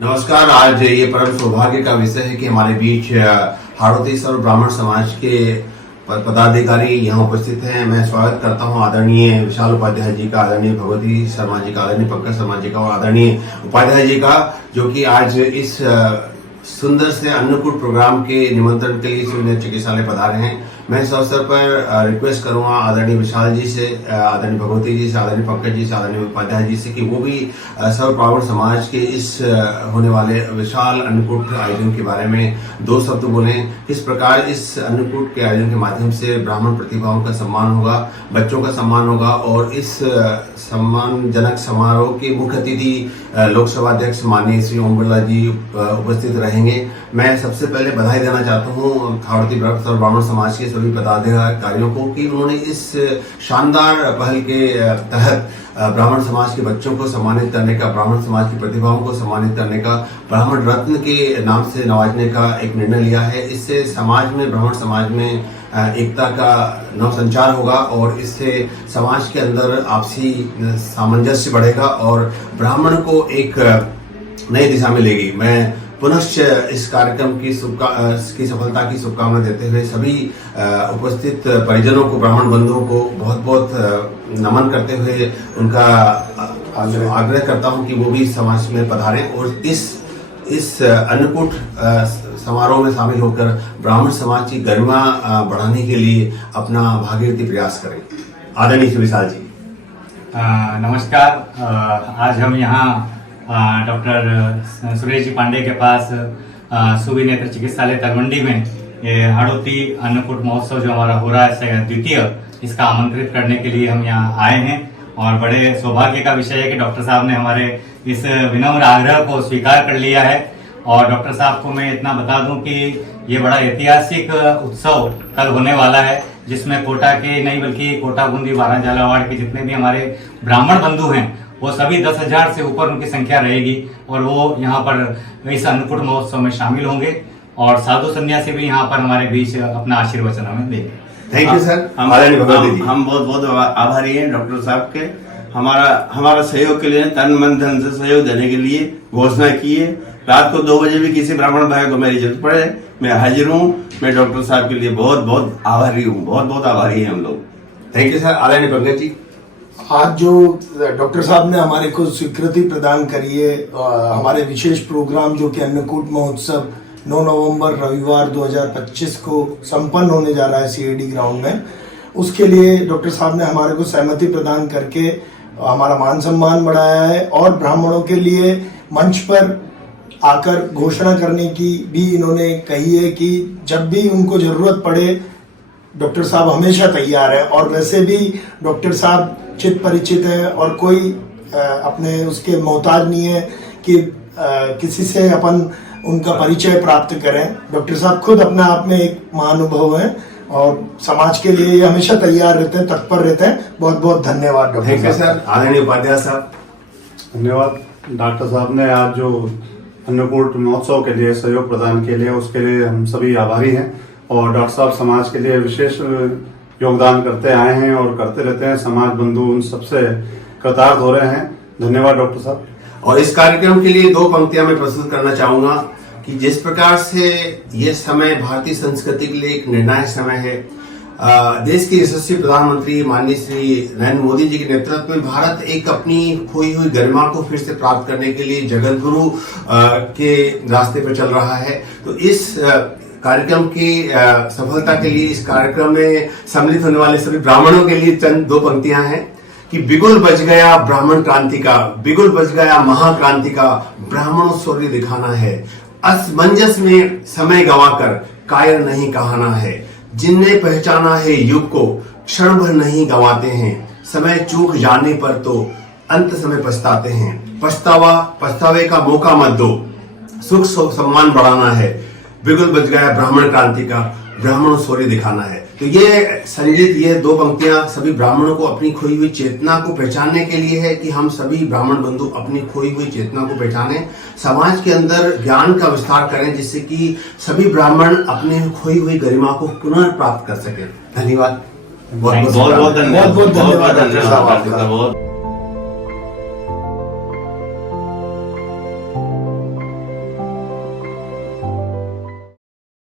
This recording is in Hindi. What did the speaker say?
नमस्कार। आज ये परम सौभाग्य का विषय है कि हमारे बीच हाड़ौती सर्व ब्राह्मण समाज के पदाधिकारी यहाँ उपस्थित हैं। मैं स्वागत करता हूँ आदरणीय विशाल उपाध्याय जी का, आदरणीय भगवती शर्मा जी का, आदरणीय पंकज शर्मा जी का और आदरणीय उपाध्याय जी का, जो कि आज इस सुंदर से अन्नकूट प्रोग्राम के निमंत्रण के लिए सूर्य चिकित्सालय पधारे हैं। मैं इस अवसर पर रिक्वेस्ट करूंगा आदरणीय विशाल जी से, आदरणीय भगवती जी से, आदरणीय पंकज जी से, आदरणीय उपाध्याय जी से कि वो भी सर्व ब्राह्मण समाज के इस होने वाले विशाल अन्नकूट आयोजन के बारे में दो शब्द बोलें। किस प्रकार इस अन्नकूट के आयोजन के माध्यम से ब्राह्मण प्रतिभाओं का सम्मान होगा, बच्चों का सम्मान होगा और इस सम्मानजनक समारोह के मुख्य अतिथि लोकसभा अध्यक्ष माननीय श्री ओम बिरला जी उपस्थित रहेंगे। मैं सबसे पहले बधाई देना चाहता हूँ हाड़ौती सर्व ब्राह्मण समाज के सभी पदाधिकारियों को कि उन्होंने इस शानदार पहल के तहत ब्राह्मण समाज के बच्चों को सम्मानित करने का, ब्राह्मण समाज की प्रतिभाओं को सम्मानित करने का, ब्राह्मण रत्न के नाम से नवाजने का एक निर्णय लिया है। इससे समाज में, ब्राह्मण समाज में एकता का नवसंचार होगा और इससे समाज के अंदर आपसी सामंजस्य बढ़ेगा और ब्राह्मण को एक नई दिशा में लेगी। मैं पुनश्च इस कार्यक्रम की सफलता की शुभकामना देते हुए सभी उपस्थित परिजनों को, ब्राह्मण बंधुओं को बहुत बहुत नमन करते हुए उनका आग्रह करता हूं कि वो भी समाज में पधारें और इस अन्नकूट समारोह में शामिल होकर ब्राह्मण समाज की गरिमा बढ़ाने के लिए अपना भागीरथी प्रयास करें। आदरणीय श्री विशाल जी, नमस्कार। आज हम यहाँ डॉक्टर सुरेश जी पांडे के पास सूबी नेत्र चिकित्सालय तलवंडी में ये हाड़ौती अन्नकूट महोत्सव जो हमारा हो रहा है द्वितीय, इसका आमंत्रित करने के लिए हम यहाँ आए हैं और बड़े सौभाग्य का विषय है कि डॉक्टर साहब ने हमारे इस विनम्र आग्रह को स्वीकार कर लिया है। और डॉक्टर साहब को मैं इतना बता दूं कि ये बड़ा ऐतिहासिक उत्सव कल होने वाला है, जिसमें कोटा के नहीं बल्कि कोटा, बूंदी, बारह झालावाड़ के जितने भी हमारे ब्राह्मण बंधु हैं वो सभी 10,000 से ऊपर उनकी संख्या रहेगी और वो यहाँ पर इस अन्नकूट महोत्सव में शामिल होंगे और साधु सन्यासी भी यहाँ पर हमारे बीच अपना आशीर्वचन हमें देंगे। Thank you sir. हम बहुत बहुत आभारी हैं डॉक्टर साहब के, हमारा सहयोग के लिए, तन मन धन से सहयोग देने के लिए घोषणा की है। रात को 2 बजे भी किसी ब्राह्मण भाई को मेरी जरूरत पड़े मैं हाजिर हूँ। मैं डॉक्टर साहब के लिए बहुत बहुत आभारी हूँ, बहुत बहुत आभारी हैं हम लोग। Thank you sir. आदरणीय पंकज जी, आज जो डॉक्टर साहब ने हमारे को स्वीकृति प्रदान करी है, हमारे विशेष प्रोग्राम जो कि अन्नकूट महोत्सव 9 नवंबर रविवार 2025 को संपन्न होने जा रहा है सीएडी ग्राउंड में, उसके लिए डॉक्टर साहब ने हमारे को सहमति प्रदान करके हमारा मान सम्मान बढ़ाया है और ब्राह्मणों के लिए मंच पर आकर घोषणा करने की भी इन्होंने कही है कि जब भी उनको जरूरत पड़े डॉक्टर साहब हमेशा तैयार है। और वैसे भी डॉक्टर साहब चित परिचित है और कोई अपने उसके मोहताज नहीं है कि किसी से अपन उनका परिचय प्राप्त करें। डॉक्टर साहब खुद अपने आप में एक महानुभव है और समाज के लिए ये हमेशा तैयार रहते हैं, तत्पर रहते हैं। बहुत बहुत धन्यवाद डॉक्टर साहब। आदरणीय उपाध्याय साहब, धन्यवाद। डॉक्टर साहब ने आज जो अन्नकूट महोत्सव के लिए सहयोग प्रदान के लिए, उसके लिए हम सभी आभारी हैं और डॉक्टर साहब समाज के लिए विशेष योगदान करते आए हैं और करते रहते हैं। समाज बंधु उन सबसे कृतार्थ हो रहे हैं। धन्यवाद डॉक्टर साहब। और इस कार्यक्रम के लिए 2 पंक्तियां मैं प्रस्तुत करना चाहूंगा कि जिस प्रकार से ये समय भारतीय संस्कृति के लिए एक निर्णायक समय है। देश के यशस्वी प्रधानमंत्री माननीय श्री नरेंद्र मोदी जी के नेतृत्व में भारत एक अपनी खोई हुई गरिमा को फिर से प्राप्त करने के लिए जगत गुरु के रास्ते पर चल रहा है। तो इस कार्यक्रम की सफलता के लिए, इस कार्यक्रम में सम्मिलित होने वाले सभी ब्राह्मणों के लिए चंद 2 पंक्तियां हैं कि बिगुल बज गया ब्राह्मण क्रांति का, बिगुल बज गया महाक्रांति का, ब्राह्मणों शौर्य दिखाना है। असमंजस में समय गंवाकर कायर नहीं कहाना है। जिनने पहचाना है युग को क्षण भर नहीं गंवाते हैं। समय चूक जाने पर तो अंत समय पछताते हैं। पछतावे का मौका मत दो, सुख सम्मान बढ़ाना है। बिगुल बज गया ब्राह्मण क्रांति का, ब्राह्मणों शौर्य दिखाना है। तो ये संगीत, ये 2 पंक्तियां सभी ब्राह्मणों को अपनी खोई हुई चेतना को पहचानने के लिए है कि हम सभी ब्राह्मण बंधु अपनी खोई हुई चेतना को पहचानें, समाज के अंदर ज्ञान का विस्तार करें जिससे कि सभी ब्राह्मण अपने खोई हुई गरिमा को पुनः प्राप्त कर सकें। धन्यवाद। बहुत बहुत धन्यवाद।